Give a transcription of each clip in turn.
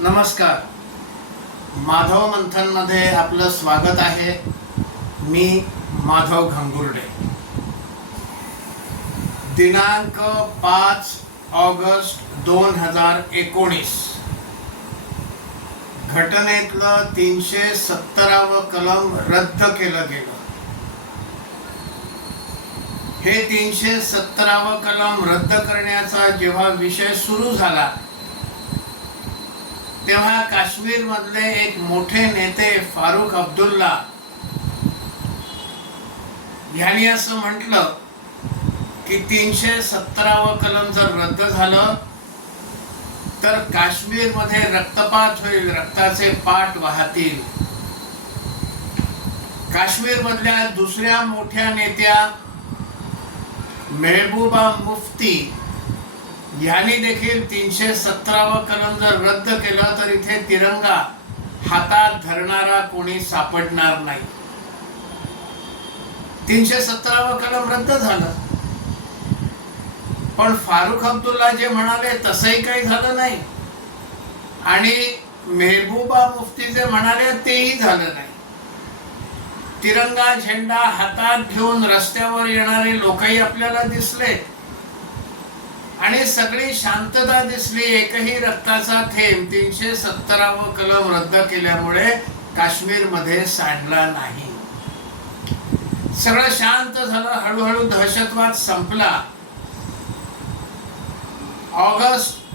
नमस्कार. माधव मंथनमध्ये आपलं स्वागत आहे. मी माधव घंगुर्डे. दिनांक पाच ऑगस्ट दोन हजार एकोणीस. घटनेतलं तीनशे सत्तरावं कलम रद्द केलं गेलं. हे तीनशे सत्तरावं कलम रद्द करण्याचा जेव्हा विषय सुरू झाला तेव्हा काश्मीर मधले एक मोठे नेते फारुख अब्दुल्ला यांनी असं म्हटलं की तीनशे सत्तरावं कलम जर रद्द झालं तर काश्मीरमध्ये रक्तपात होईल रक्ताचे पाठ वाहतील. काश्मीर मधल्या दुसऱ्या मोठ्या नेत्या मेहबूबा मुफ्ती यांनी देखील तीनशे सतरावं कलम जर रद्द केलं तर इथे तिरंगा हातात धरणारा कोणी सापडणार नाही. तीनशे सतरावं कलम रद्द झालं. पण फारुख अब्दुल्ला जे म्हणाले तसंही काही झालं नाही. आणि मेहबूबा मुफ्ती जे म्हणाले तेही झालं नाही. तिरंगा झेंडा हातात घेऊन रस्त्यावर येणारे लोकही आपल्याला दिसले आणि सगळी शांतता दिसली एकही रक्ताचा थेंब तीनशे सत्तरावं कलम रद्द केल्यामुळे काश्मीरमध्ये सांडला नाही. सगळं शांत झालं हळूहळू दहशतवाद संपला. ऑगस्ट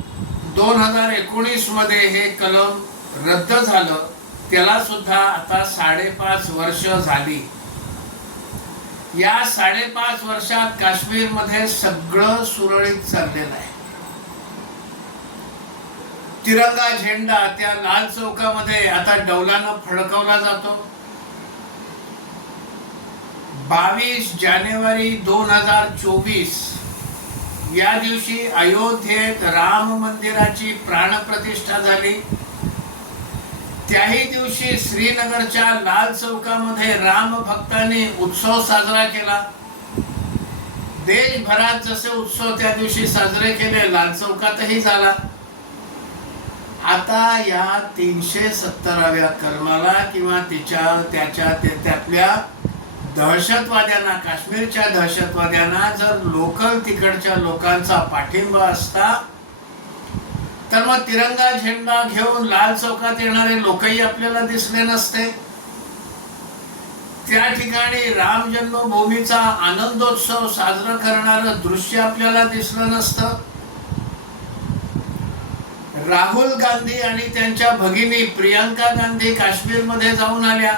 दोन हजार एकोणीसमध्ये हे कलम रद्द झालं त्याला सुद्धा आता साडेपाच वर्ष झाली. या साडेपाच वर्षात काश्मीरमध्ये सगळं सुरळीत चाललेलं आहे. तिरंगा झेंडा त्या लाल चौकामध्ये आता डौलानं फडकवला जातो. बावीस जानेवारी दोन हजार चोवीस या दिवशी अयोध्येत राम मंदिराची प्राणप्रतिष्ठा झाली. त्याही दिवशी श्रीनगरच्या लाल चौकामध्ये राम भक्तांनी उत्सव साजरा केला. देशभरात जसे उत्सव त्या दिवशी साजरे केले लाल चौकातही झाला. आता या तीनशे सत्तराव्या कर्माला किंवा तिच्या त्याच्या ते- त्यातल्या दहशतवाद्यांना काश्मीरच्या दहशतवाद्यांना जर लोकल तिकडच्या लोकांचा पाठिंबा असता तर मग तिरंगा झेंडा घेऊन लाल चौकात येणारे लोकही आपल्याला दिसले नसते. त्या ठिकाणी राम जन्मभूमीचा आनंदोत्सव साजरा करणारं दृश्य आपल्याला दिसलं नसतं. राहुल गांधी आणि त्यांच्या भगिनी प्रियंका गांधी काश्मीरमध्ये जाऊन आल्या.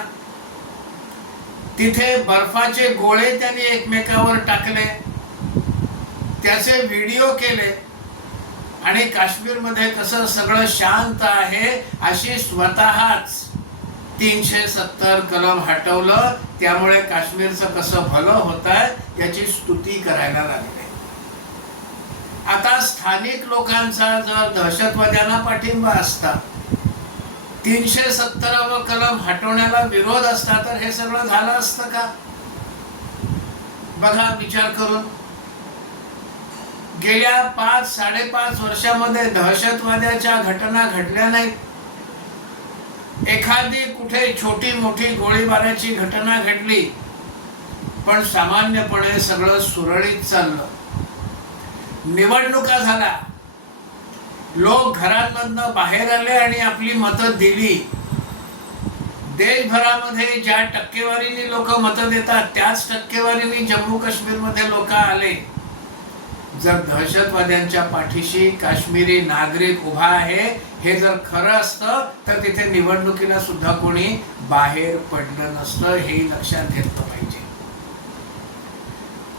तिथे बर्फाचे गोळे त्यांनी एकमेकावर टाकले. त्याचे व्हिडिओ केले. आणि काश्मीरमध्ये कसं सगळं शांत आहे अशी स्वतःच तीनशे सत्तर कलम हटवलं. त्यामुळे काश्मीरचं कसं भलं होत आहे याची स्तुती करायला लागले. आता स्थानिक लोकांचा जर दहशतवाद्यांना पाठिंबा असता तीनशे सत्तरावं कलम हटवण्याला विरोध असता तर हे सगळं झालं असतं का? बघा विचार करून. गेल्या पाच साडेपाच वर्षामध्ये दहशतवाद्याच्या घटना घडल्या नाहीत. एखादी कुठे छोटी मोठी गोळीबाराची घटना घडली पण सामान्यपणे सगळं सुरळीत चाललं. निवडणुका झाला लोक घरांमधनं बाहेर आले आणि आपली मतं दिली. देशभरामध्ये ज्या टक्केवारीने लोक मतं देतात त्याच टक्केवारीने जम्मू काश्मीरमध्ये लोक आले. जर दहशतवाद्यांच्या पाठीशी काश्मीरी नागरिक उभा आहे हे जर खरं असतं तर तिथे निवडणुकीला सुद्धा कोणी बाहेर पडलं नसतं हे लक्षात घेतलं पाहिजे.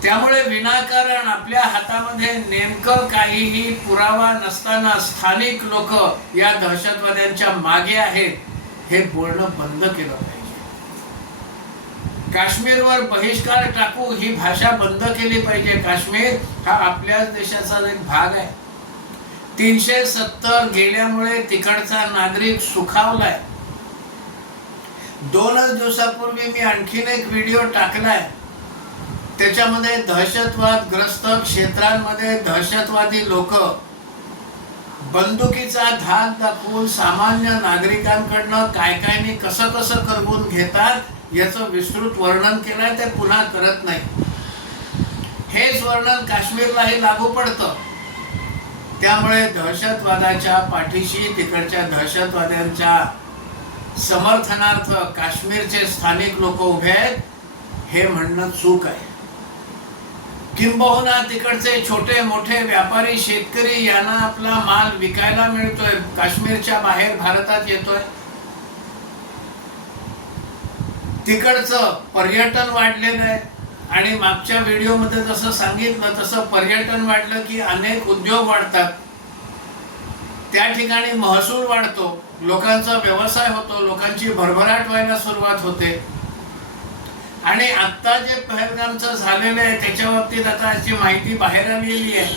त्यामुळे विनाकारण आपल्या हातामध्ये नेमकं काहीही पुरावा नसताना स्थानिक लोक या दहशतवाद्यांच्या मागे आहेत हे बोलणं बंद केलं काश्मीरवर बहिष्कार टाकू ही भाषा बंद केली पाहिजे. काश्मीर हा आपल्याच देशाचा एक भाग आहे. तीनशे सत्तर गेल्यामुळे तिकडचा नागरिक सुखावलाय. दोनच दिवसापूर्वी मी आणखीन एक व्हिडिओ टाकलाय. त्याच्यामध्ये दहशतवाद ग्रस्त क्षेत्रांमध्ये दहशतवादी लोक बंदुकीचा धाक दाखवून सामान्य नागरिकांकडनं काय काय नाही कसं कसं करवून घेतात याचं विस्तृत वर्णन केलंय ते पुन्हा करत नाही. हेच वर्णन काश्मीरलाही लागू पडतं. त्यामुळे दहशतवादाच्या पाठीशी तिकडच्या दहशतवाद्यांच्या समर्थनार्थ काश्मीरचे स्थानिक लोक उभे आहेत हे म्हणणं चूक आहे. किंबहुना तिकडचे छोटे मोठे व्यापारी शेतकरी यांना आपला माल विकायला मिळतोय. काश्मीरच्या बाहेर भारतात येतोय. तिकडचं पर्यटन वाढलेलं आहे. आणि मागच्या व्हिडिओमध्ये जसं सांगितलं तसं पर्यटन वाढलं की अनेक उद्योग वाढतात. त्या ठिकाणी महसूल वाढतो लोकांचा व्यवसाय होतो लोकांची भरभराट व्हायला सुरुवात होते. आणि आत्ता जे पहलगामचं झालेलं आहे त्याच्या बाबतीत आता याची माहिती बाहेर आलेली आहे.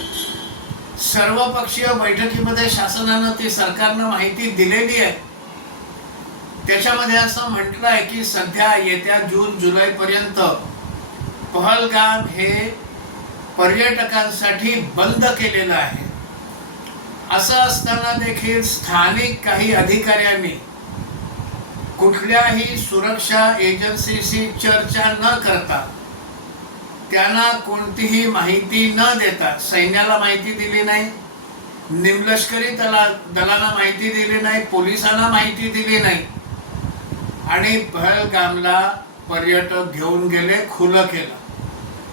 सर्वपक्षीय बैठकीमध्ये शासनानं ती सरकारनं माहिती दिलेली आहे. त्याच्यामध्ये असं म्हटलं आहे की सध्या येत्या जून जुलै पर्यंत पहलगाम हे पर्यटकांसाठी बंद केलेलं आहे. असं असताना देखील स्थानिक काही अधिकाऱ्यांनी कुठल्याही सुरक्षा एजन्सीशी चर्चा न करता त्यांना कोणतीही माहिती न देता सैन्याला माहिती दिली नाही निमलष्करी दला दलाला माहिती दिली नाही पोलिसांना माहिती दिली नाही आणि पहलगामला पर्यटक घेऊन गेले खुलं केलं.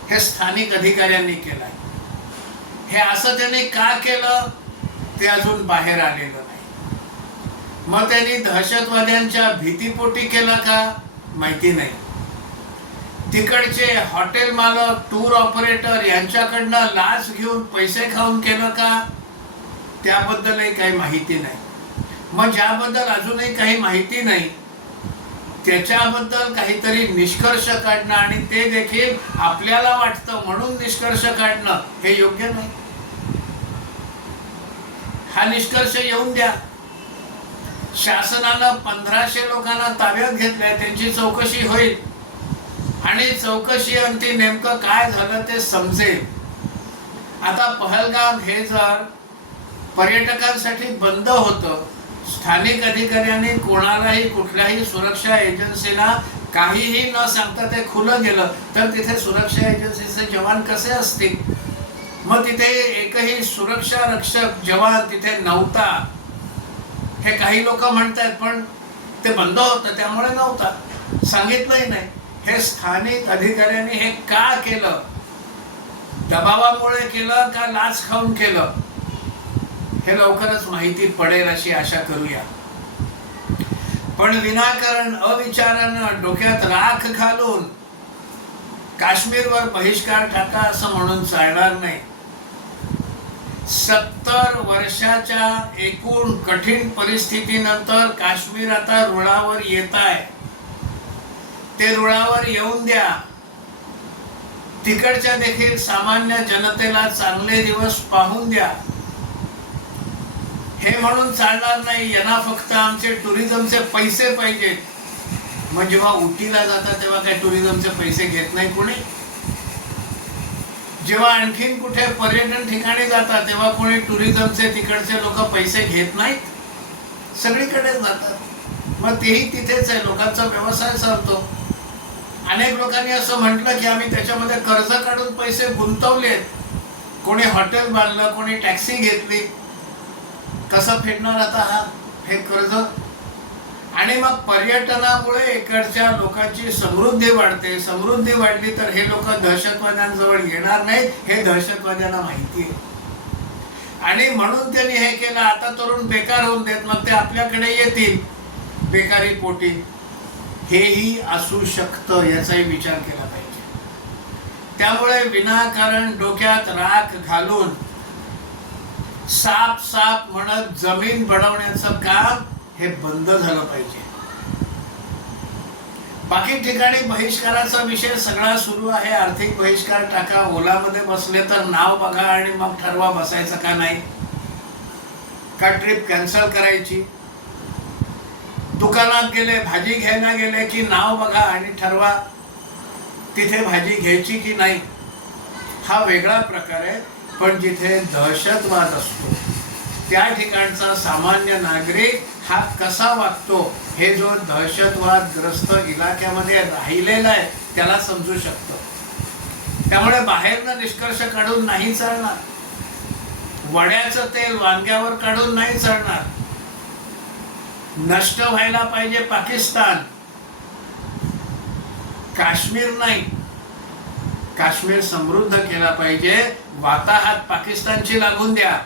हे स्थानिक अधिकाऱ्यांनी केलं हे असं त्यांनी का केलं? ते अजून बाहेर आलेलं नाही. मग त्यांनी दहशतवाद्यांच्या भीतीपोटी केलं का? माहिती नाही. तिकडचे हॉटेल मालक टूर ऑपरेटर यांच्याकडनं लाच घेऊन पैसे खाऊन केलं का? त्याबद्दलही काही माहिती नाही. मग ज्याबद्दल अजूनही काही माहिती नाही त्याच्याबद्दल काहीतरी निष्कर्ष काढणं आणि ते देखील आपल्याला वाटतं म्हणून निष्कर्ष काढणं हे योग्य नाही. हा निष्कर्ष येऊन द्या. शासनानं पंधराशे लोकांना ताब्यात घेतल्या त्यांची चौकशी होईल. आणि चौकशी अंती नेमकं काय झालं ते समजेल. आता पहलगाम हे जर पर्यटकांसाठी बंद होतं स्थानिक अधिकाऱ्यांनी कोणालाही कुठल्याही सुरक्षा एजन्सीला काहीही न सांगता ते खुलं गेलं तर तिथे सुरक्षा एजन्सीचे जवान कसे असतील? मग तिथे एकही सुरक्षा रक्षक जवान तिथे नव्हता. हे काही लोक म्हणतात पण ते बंद होतं त्यामुळे नव्हता. सांगितलंही नाही. हे स्थानिक अधिकाऱ्यांनी हे का केलं? दबावामुळे केलं का लाच खाऊन केलं? हे लवकरच माहिती पडेल अशी आशा करूया. पण विनाकारण अविचारानं डोक्यात राख घालून काश्मीरवर बहिष्कार टाका असं म्हणून चालणार नाही. सत्तर वर्षाच्या एकूण कठीण परिस्थितीनंतर काश्मीर आता रुळावर येत आहे ते रुळावर येऊन द्या. तिकडच्या देखील सामान्य जनतेला चांगले दिवस पाहून द्या. हे म्हणून चालणार नाही. यांना फक्त आमचे टुरिझमचे पैसे पाहिजेत मग जेव्हा उटीला जातात तेव्हा काय टुरिझमचे पैसे घेत नाही कोणी? जेव्हा आणखीन कुठे पर्यटन ठिकाणी जातात तेव्हा कोणी टुरिझमचे तिकडचे लोक पैसे घेत नाहीत? सगळीकडे जातात. मग तेही तिथेच आहे. लोकांचा व्यवसाय चालतो. अनेक लोकांनी असं म्हटलं की आम्ही त्याच्यामध्ये कर्ज काढून पैसे गुंतवलेत. कोणी हॉटेल बांधलं कोणी टॅक्सी घेतली. कसं फेडणार आता हा हे कर्ज? आणि मग पर्यटनामुळे इकडच्या लोकांची समृद्धी वाढते. समृद्धी वाढली तर हे लोक दहशतवाद्यांजवळ येणार नाही हे दहशतवाद्यांना माहिती आहे. आणि म्हणून त्यांनी हे केलं आता तरुण बेकार होऊन देत मग ते आपल्याकडे येतील बेकारी पोटी. हेही असू शकतं याचाही विचार केला पाहिजे. त्यामुळे विनाकारण डोक्यात राख घालून साप साप म्हणत जमीन बनवण्याचं काम हे बंद झालं पाहिजे. बाकी ठिकाणी बहिष्काराचा विषय सगळा सुरू आहे. आर्थिक बहिष्कार टाका. ओलामध्ये बसले तर नाव बघा आणि मग ठरवा बसायचं का नाही. का ट्रिप कॅन्सल करायची? दुकानात गेले भाजी घ्यायला गेले की नाव बघा आणि ठरवा तिथे भाजी घ्यायची की नाही. हा वेगळा प्रकार आहे. पण जिथे दहशतवाद असतो त्या ठिकाणचा सामान्य नागरिक हा कसा वागतो हे जो दहशतवादग्रस्त इलाक्यामध्ये राहिलेला आहे त्याला समजू शकतो. त्यामुळे बाहेरनं निष्कर्ष काढून नाही चालणार. वड्याचं तेल वांग्यावर काढून नाही चालणार. नष्ट व्हायला पाहिजे पाकिस्तान. काश्मीर नाही. काश्मीर समृद्ध केला पाहिजे वाताहात पाकिस्तानची लागून द्या.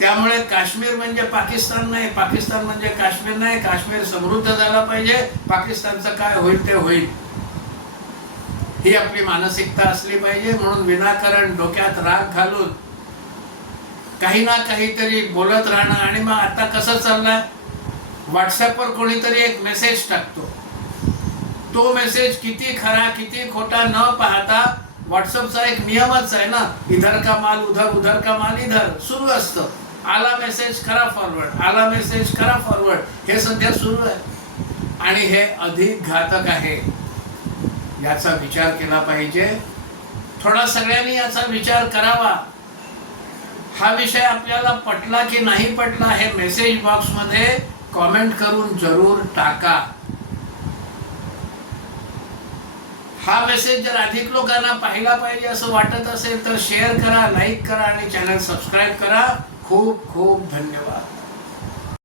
त्यामुळे काश्मीर म्हणजे पाकिस्तान नाही पाकिस्तान म्हणजे काश्मीर नाही काश्मीर समृद्ध झाला पाहिजे पाकिस्तानचं काय होईल ते होईल. ही आपली मानसिकता असली पाहिजे म्हणून विनाकारण डोक्यात राग घालून काही ना काहीतरी बोलत राहणं आणि मग आता कसं चाललंय? व्हॉट्सअपवर कोणीतरी एक मेसेज टाकतो. तो मेसेज किती खरा किती खोटा न पाहता व्हॉट्सअपचा एक नियमच आहे ना इधर का माल उधर उधर का माल इधर. सुरू असतं. आला मेसेज खरा फॉरवर्ड आला मेसेज खरा फॉरवर्ड हे सध्या सुरू आहे. आणि हे अधिक घातक आहे. याचा विचार केला पाहिजे. थोडा सगळ्यांनी याचा विचार करावा. हा विषय आपल्याला पटला की नाही पटला हे मेसेज बॉक्समध्ये कॉमेंट करून जरूर टाका. हा मेसेज जर अधिक लोकांना पाहिला पाहिजे असं वाटत असेल तर शेअर करा लाईक करा आणि चॅनल सबस्क्राईब करा. खूप खूप धन्यवाद.